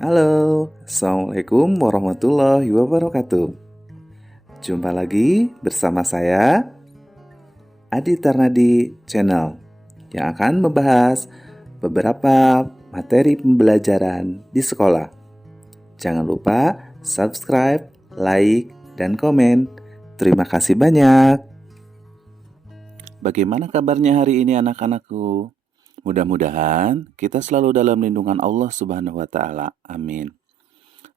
Halo, Assalamualaikum warahmatullahi wabarakatuh. Jumpa lagi bersama saya, Adi Tarnadi Channel, yang akan membahas beberapa materi pembelajaran di sekolah. Jangan lupa subscribe, like, dan komen. Terima kasih banyak. Bagaimana kabarnya hari ini anak-anakku? Mudah-mudahan kita selalu dalam lindungan Allah Subhanahu wa Ta'ala. Amin.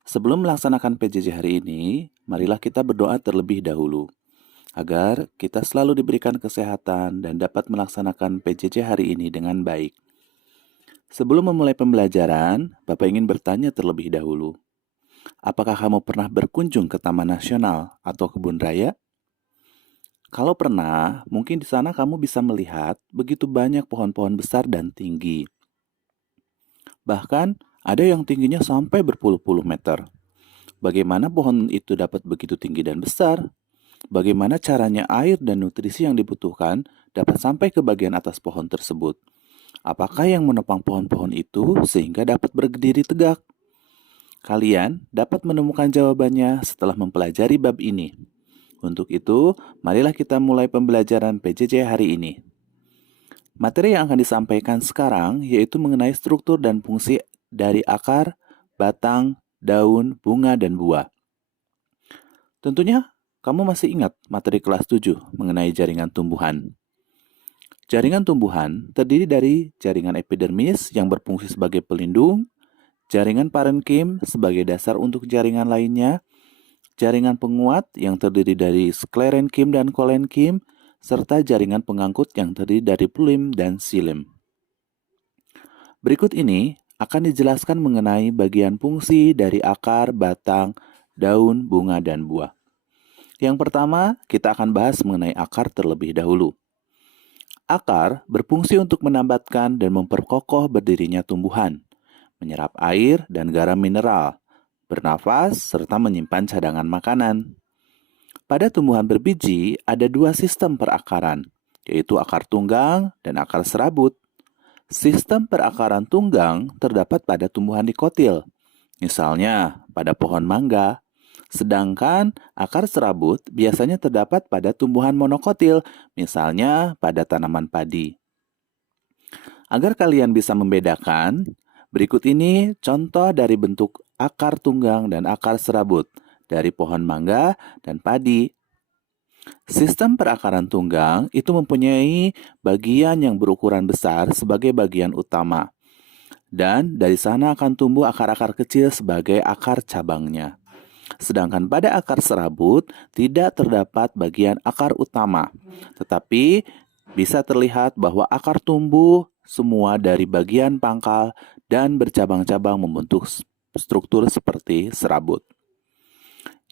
Sebelum melaksanakan PJJ hari ini, marilah kita berdoa terlebih dahulu agar kita selalu diberikan kesehatan dan dapat melaksanakan PJJ hari ini dengan baik. Sebelum memulai pembelajaran, Bapak ingin bertanya terlebih dahulu. Apakah kamu pernah berkunjung ke Taman Nasional atau kebun raya? Kalau pernah, mungkin di sana kamu bisa melihat begitu banyak pohon-pohon besar dan tinggi. Bahkan ada yang tingginya sampai berpuluh-puluh meter. Bagaimana pohon itu dapat begitu tinggi dan besar? Bagaimana caranya air dan nutrisi yang dibutuhkan dapat sampai ke bagian atas pohon tersebut? Apakah yang menopang pohon-pohon itu sehingga dapat berdiri tegak? Kalian dapat menemukan jawabannya setelah mempelajari bab ini. Untuk itu, marilah kita mulai pembelajaran PJJ hari ini. Materi yang akan disampaikan sekarang yaitu mengenai struktur dan fungsi dari akar, batang, daun, bunga, dan buah. Tentunya, kamu masih ingat materi kelas 7 mengenai jaringan tumbuhan. Jaringan tumbuhan terdiri dari jaringan epidermis yang berfungsi sebagai pelindung, jaringan parenkim sebagai dasar untuk jaringan lainnya, jaringan penguat yang terdiri dari sklerenkim dan kolenkim, serta jaringan pengangkut yang terdiri dari phloem dan xilem. Berikut ini akan dijelaskan mengenai bagian fungsi dari akar, batang, daun, bunga, dan buah. Yang pertama, kita akan bahas mengenai akar terlebih dahulu. Akar berfungsi untuk menambatkan dan memperkokoh berdirinya tumbuhan, menyerap air dan garam mineral, bernafas, serta menyimpan cadangan makanan. Pada tumbuhan berbiji, ada dua sistem perakaran, yaitu akar tunggang dan akar serabut. Sistem perakaran tunggang terdapat pada tumbuhan dikotil, misalnya pada pohon mangga, sedangkan akar serabut biasanya terdapat pada tumbuhan monokotil, misalnya pada tanaman padi. Agar kalian bisa membedakan, berikut ini contoh dari bentuk akar tunggang dan akar serabut dari pohon mangga dan padi. Sistem perakaran tunggang itu mempunyai bagian yang berukuran besar sebagai bagian utama. Dan dari sana akan tumbuh akar-akar kecil sebagai akar cabangnya. Sedangkan pada akar serabut tidak terdapat bagian akar utama, tetapi bisa terlihat bahwa akar tumbuh semua dari bagian pangkal dan bercabang-cabang membentuk struktur seperti serabut.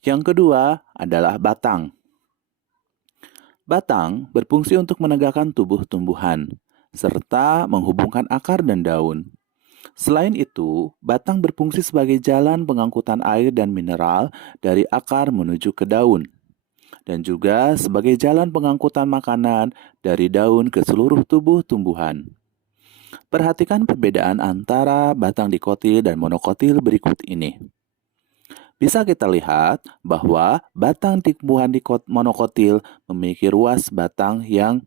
Yang kedua adalah batang. Batang berfungsi untuk menegakkan tubuh tumbuhan, serta menghubungkan akar dan daun. Selain itu, batang berfungsi sebagai jalan pengangkutan air dan mineral dari akar menuju ke daun, dan juga sebagai jalan pengangkutan makanan dari daun ke seluruh tubuh tumbuhan. Perhatikan perbedaan antara batang dikotil dan monokotil berikut ini. Bisa kita lihat bahwa batang tumbuhan monokotil memiliki ruas batang yang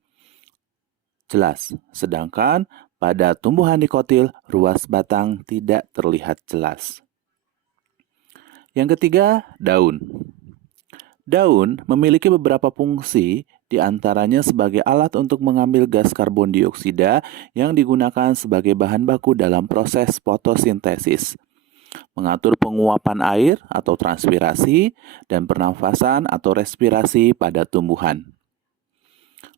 jelas, sedangkan pada tumbuhan dikotil, ruas batang tidak terlihat jelas. Yang ketiga, daun. Daun memiliki beberapa fungsi, di antaranya sebagai alat untuk mengambil gas karbon dioksida yang digunakan sebagai bahan baku dalam proses fotosintesis, mengatur penguapan air atau transpirasi, dan pernafasan atau respirasi pada tumbuhan.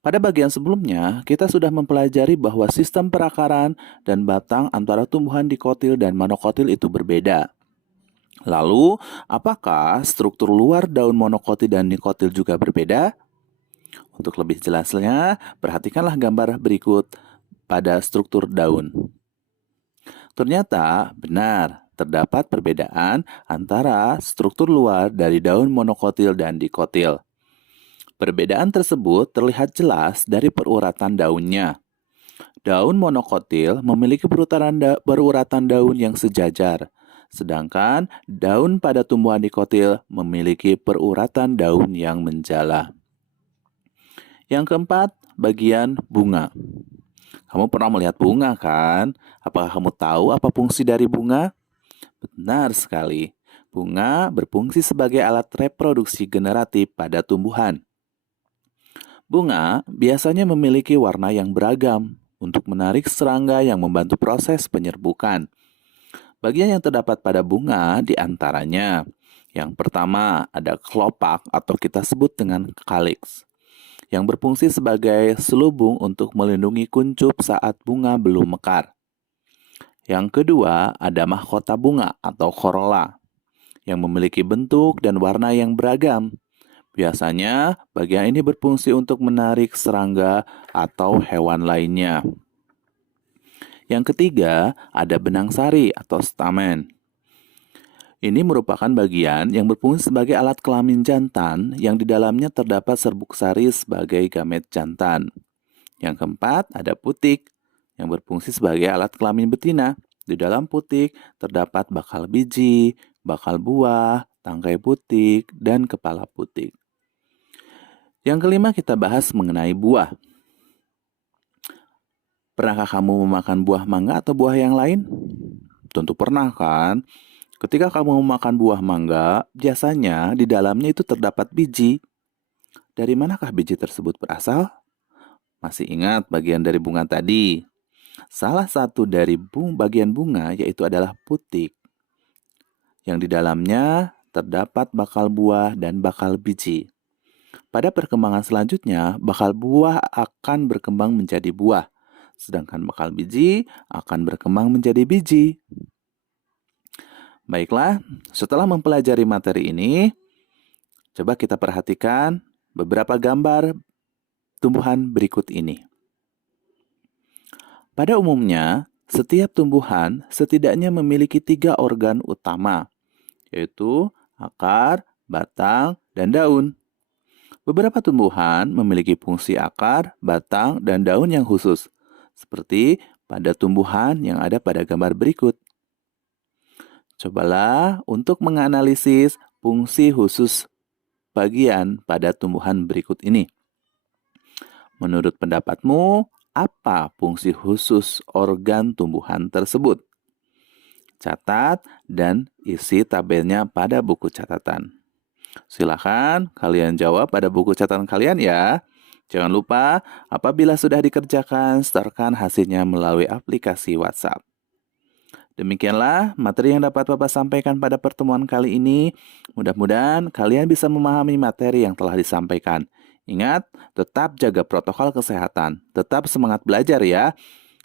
Pada bagian sebelumnya, kita sudah mempelajari bahwa sistem perakaran dan batang antara tumbuhan dikotil dan monokotil itu berbeda. Lalu, apakah struktur luar daun monokotil dan dikotil juga berbeda? Untuk lebih jelasnya, perhatikanlah gambar berikut pada struktur daun. Ternyata benar, terdapat perbedaan antara struktur luar dari daun monokotil dan dikotil. Perbedaan tersebut terlihat jelas dari peruratan daunnya. Daun monokotil memiliki peruratan daun yang sejajar, Sedangkan daun pada tumbuhan dikotil memiliki peruratan daun yang menjala. Yang keempat, bagian bunga. Kamu pernah melihat bunga kan? Apakah kamu tahu apa fungsi dari bunga? Benar sekali. Bunga berfungsi sebagai alat reproduksi generatif pada tumbuhan. Bunga biasanya memiliki warna yang beragam untuk menarik serangga yang membantu proses penyerbukan. Bagian yang terdapat pada bunga diantaranya. Yang pertama ada kelopak atau kita sebut dengan calyx, yang berfungsi sebagai selubung untuk melindungi kuncup saat bunga belum mekar. Yang kedua ada mahkota bunga atau corolla, yang memiliki bentuk dan warna yang beragam. Biasanya, bagian ini berfungsi untuk menarik serangga atau hewan lainnya. Yang ketiga, ada benang sari atau stamen. Ini merupakan bagian yang berfungsi sebagai alat kelamin jantan yang di dalamnya terdapat serbuk sari sebagai gamet jantan. Yang keempat, ada putik yang berfungsi sebagai alat kelamin betina. Di dalam putik terdapat bakal biji, bakal buah, tangkai putik, dan kepala putik. Yang kelima kita bahas mengenai buah. Pernahkah kamu memakan buah mangga atau buah yang lain? Tentu pernah kan? Ketika kamu memakan buah mangga, biasanya di dalamnya itu terdapat biji. Dari manakah biji tersebut berasal? Masih ingat bagian dari bunga tadi? Salah satu dari bagian bunga yaitu adalah putik, yang di dalamnya terdapat bakal buah dan bakal biji. Pada perkembangan selanjutnya, bakal buah akan berkembang menjadi buah, sedangkan bakal biji akan berkembang menjadi biji. Baiklah, setelah mempelajari materi ini, coba kita perhatikan beberapa gambar tumbuhan berikut ini. Pada umumnya, setiap tumbuhan setidaknya memiliki 3 organ utama, yaitu akar, batang, dan daun. Beberapa tumbuhan memiliki fungsi akar, batang, dan daun yang khusus, seperti pada tumbuhan yang ada pada gambar berikut. Cobalah untuk menganalisis fungsi khusus bagian pada tumbuhan berikut ini. Menurut pendapatmu, apa fungsi khusus organ tumbuhan tersebut? Catat dan isi tabelnya pada buku catatan. Silakan kalian jawab pada buku catatan kalian ya. Jangan lupa, apabila sudah dikerjakan, setorkan hasilnya melalui aplikasi WhatsApp. Demikianlah materi yang dapat Bapak sampaikan pada pertemuan kali ini. Mudah-mudahan kalian bisa memahami materi yang telah disampaikan. Ingat, tetap jaga protokol kesehatan. Tetap semangat belajar ya.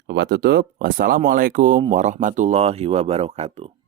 Bapak tutup. Wassalamualaikum warahmatullahi wabarakatuh.